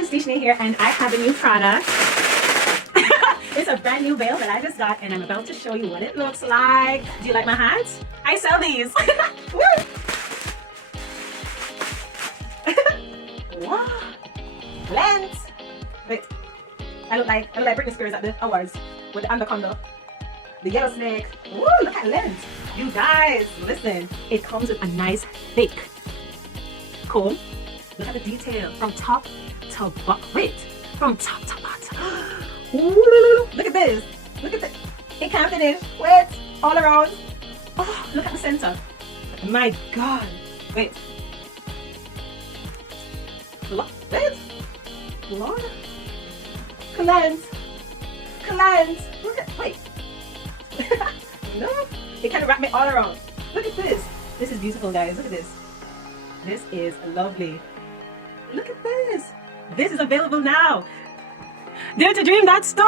guys, Dishni here, and I have a new product. It's a brand new veil that I just got, and I'm about to show you what it looks like. Do you like my hats? I sell these. Wow. Lens. Wait. I look like Britney Spears at the awards with the anaconda, the yellow snake. Woo, look at lens. You guys, listen. It comes with a nice thick comb. Look at the detail from top to bottom. Wait, from top to bottom. Ooh, look at this. Look at this. It can't finish. Wait, all around. Oh, look at the center. My God. Wait. Wait. Lord. Cleanse. Cleanse. Look at. Wait. No. It kind of wrapped me all around. Look at this. This is beautiful, guys. Look at this. This is lovely. Look at this. This is available now. Dare to Dream that store.